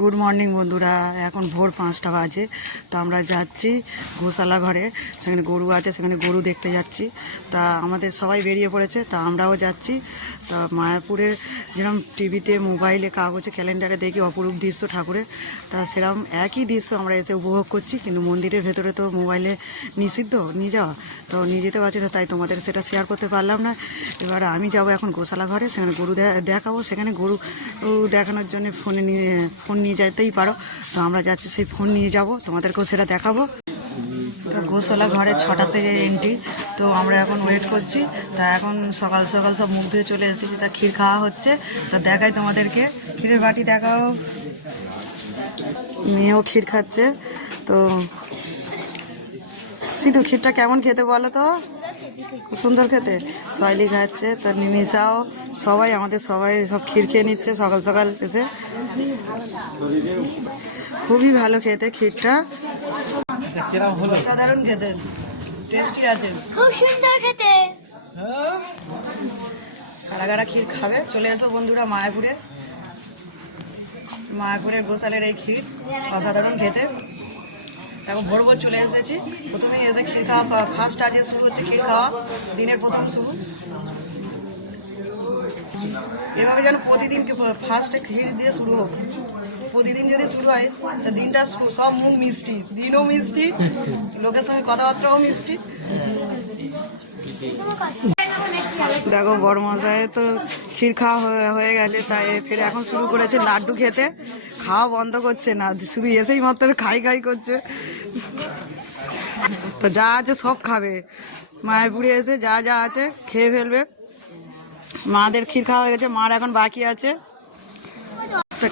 Good morning বন্ধুরা, এখন ভোর 5টা বাজে। তো আমরা যাচ্ছি গোশালা ঘরে, সেখানে গরু আছে, সেখানে গরু দেখতে যাচ্ছি। তা আমাদের সবাই বেরিয়ে পড়েছে, তা আমরাও যাচ্ছি। তা মায়াপুরের যেরকম টিভিতে, মোবাইলে, কাগজে, ক্যালেন্ডারে দেখি অপরূপ দৃশ্য ঠাকুরের, তা সেরকম একই দৃশ্য আমরা এসে উপভোগ করছি। কিন্তু মন্দিরের ভেতরে তো মোবাইলে নিষিদ্ধ নিয়ে যাওয়া, তো নিয়ে যেতে পারছি না, তাই তোমাদের সেটা শেয়ার করতে পারলাম না। এবার আমি যাব এখন গোশালা ঘরে, সেখানে গরু দেখাবো। সেখানে গরু দেখানোর জন্য ফোন নিয়ে যেতেই পারো, তো আমরা যাচ্ছি, সেই ফোন নিয়ে যাব, তোমাদেরকেও সেটা দেখাবো। তো গোশালা ঘরে 6টা থেকে এন্ট্রি, তো আমরা এখন ওয়েট করছি। তা এখন সকাল সকাল সব মুখ ধুয়ে চলে এসেছি, তা ক্ষীর খাওয়া হচ্ছে। তা দেখাই তোমাদেরকে, ক্ষীরের বাটি দেখাও। মেয়েও ক্ষীর খাচ্ছে। তো সিধু, ক্ষীরটা কেমন খেতে বলো তো? খুব সুন্দর খেতে। সয়লি খাচ্ছে, তার নিমিষাও, সবাই আমাদের সবাই সব ক্ষীর খেয়ে নিচ্ছে সকাল সকাল এসে। খুবই ভালো খেতে ক্ষীরটা, সাধারণ খেতে, টেস্টি আছে, খুব সুন্দর খেতে। কারা কারা ক্ষীর খাবে চলে এসো বন্ধুরা মায়াপুরে। মায়াপুরের গোশালের এই ক্ষীর অসাধারণ খেতে। এখন ভোর ভোর চলে এসেছি, প্রথমেই এসে ক্ষীর খাওয়া, ফার্স্ট আজকে শুরু হচ্ছে ক্ষীর খাওয়া, দিনের প্রথম শুরু। এভাবে যেন প্রতিদিন ফার্স্টে ক্ষীর দিয়ে শুরু হোক। প্রতিদিন যদি শুরু হয় তা দিনটা সব মুখ মিষ্টি, দিনও মিষ্টি, লোকের সঙ্গে কথাবার্তাও মিষ্টি। দেখো বড়মশাই তো ক্ষীর খাওয়া হয়ে গেছে, তাই ফের এখন শুরু করেছে লাড্ডু খেতে। খাওয়া বন্ধ করছে না, শুধু এসেই মাত্র খাই খাই করছে। তো যা আছে সব খাবে, মায়াপুরে এসে যা যা আছে খেয়ে ফেলবে। মাদের ক্ষীর খাওয়া হয়ে গেছে, মার এখন বাকি আছে। তো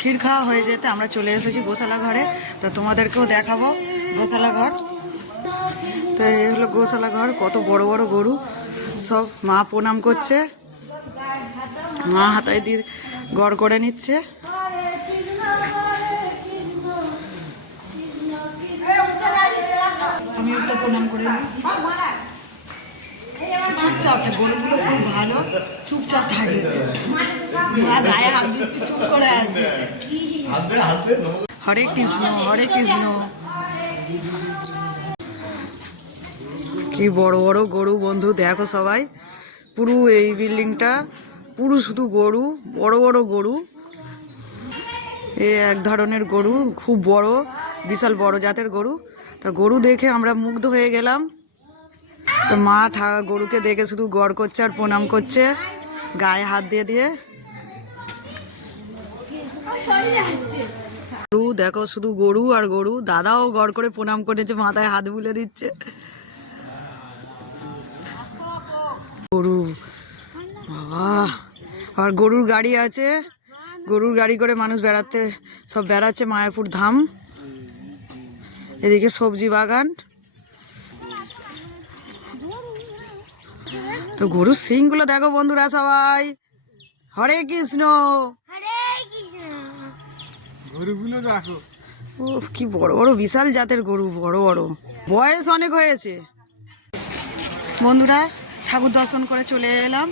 ক্ষীর খাওয়া হয়ে যেতে আমরা চলে এসেছি গোশালা ঘরে, তো তোমাদেরকেও দেখাবো গোশালা ঘর। তো এই হলো গোশালা ঘর, কত বড় বড় গরু, সব মা প্রণাম করছে, মা হাতায় দিয়ে গড় করে নিচ্ছে। আমি একটা প্রণাম করে নিই। চুপচাপ, গরুগুলো খুব ভালো, চুপচাপ থাকে, গায়ে হাত দিচ্ছে, চুপ করে আছে। হরে কৃষ্ণ, হরে কৃষ্ণ। কি বড় বড় গরু বন্ধু, দেখো সবাই, পুরো এই বিল্ডিংটা পুরো শুধু গরু, বড় বড় গরু। এ এক ধরনের গরু, খুব বড়, বিশাল বড় জাতের গরু। তা গরু দেখে আমরা মুগ্ধ হয়ে গেলাম। তো মা গরুকে দেখে শুধু গড় করছে আর প্রণাম করছে, গায়ে হাত দিয়ে দিয়ে। গরু দেখো, শুধু গরু আর গরু। দাদাও গড় করে প্রণাম করেছে, মাথায় হাত বুলে দিচ্ছে। গরু বাবা, আর গরুর গাড়ি আছে, গরুর গাড়ি করে মানুষ সব বেড়াচ্ছে মায়াপুর ধাম। এদিকে সবজি বাগান। তো গরুর সিংগুলো দেখো বন্ধুরা সবাই। হরে কৃষ্ণ, গরুগুলো রাখো। ও কি বড় বড় বিশাল জাতের গরু, বড় বড়, বয়স অনেক হয়েছে। বন্ধুরা ঠাকুর দর্শন করে চলে এলাম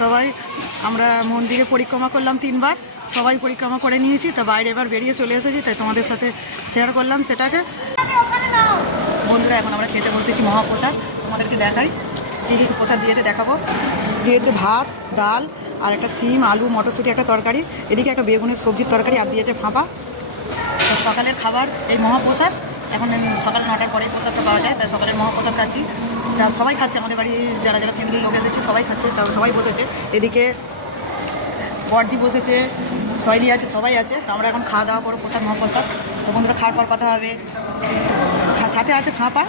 সবাই। আমরা মন্দিরে পরিক্রমা করলাম 3বার, সবাই পরিক্রমা করে নিয়েছি। তা বাইরে এবার বেরিয়ে চলে এসেছি, তাই তোমাদের সাথে শেয়ার করলাম সেটাকে। বন্ধুরা এখন আমরা খেতে বসেছি মহাপ্রসাদ, তোমাদেরকে দেখাই কী কী প্রসাদ দিয়েছে দেখাবো। দিয়েছে ভাত, ডাল, আর একটা সিম, আলু, মটরশুঁটি, একটা তরকারি, এদিকে একটা বেগুনের সবজির তরকারি, আর দিয়েছে ফাঁপা। সকালের খাবার এই মহাপ্রসাদ। এখন সকাল 9টার পরেই প্রসাদটা পাওয়া যায়, তাই সকালের মহাপ্রসাদ খাচ্ছি। তা সবাই খাচ্ছে, আমাদের বাড়ির যারা যারা ফ্যামিলির লোক এসেছে সবাই খাচ্ছে, তা সবাই বসেছে। এদিকে বর্দি বসেছে, শৈলী আছে, সবাই আছে। তো আমরা এখন খাওয়া দাওয়া করবো প্রসাদ মহাপ্রসাদ। তো বন্ধুরা খাওয়ার পর কথা হবে। সাথে আছে ফাঁপা,